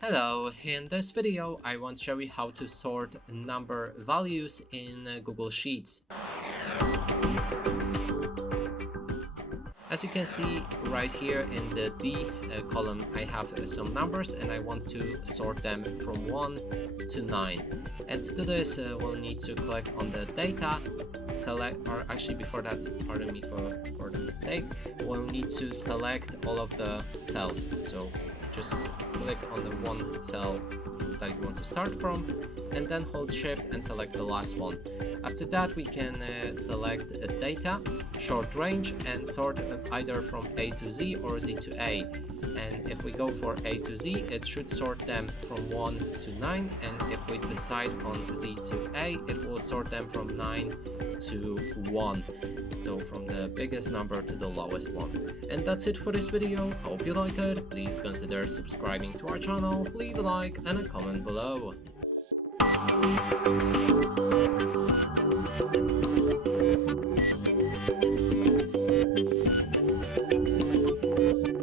Hello, in this video I want to show you how to sort number values in Google Sheets. As you can see right here in the D column, I have some numbers and I want to sort them from 1 to 9. And to do this, we'll need to click on the data, select, or actually before that, pardon me for the mistake, we'll need to select all of the cells. So just click on the one cell that you want to start from and then hold shift and select the last one. After that we can select data, short range, and sort either from A to Z or Z to A. And if we go for A to Z, it should sort them from 1 to 9, and if we decide on Z to A, it will sort them from 9 to 1. So from the biggest number to the lowest one. And that's it for this video. Hope you like it. Please consider subscribing to our channel, leave a like and a comment below.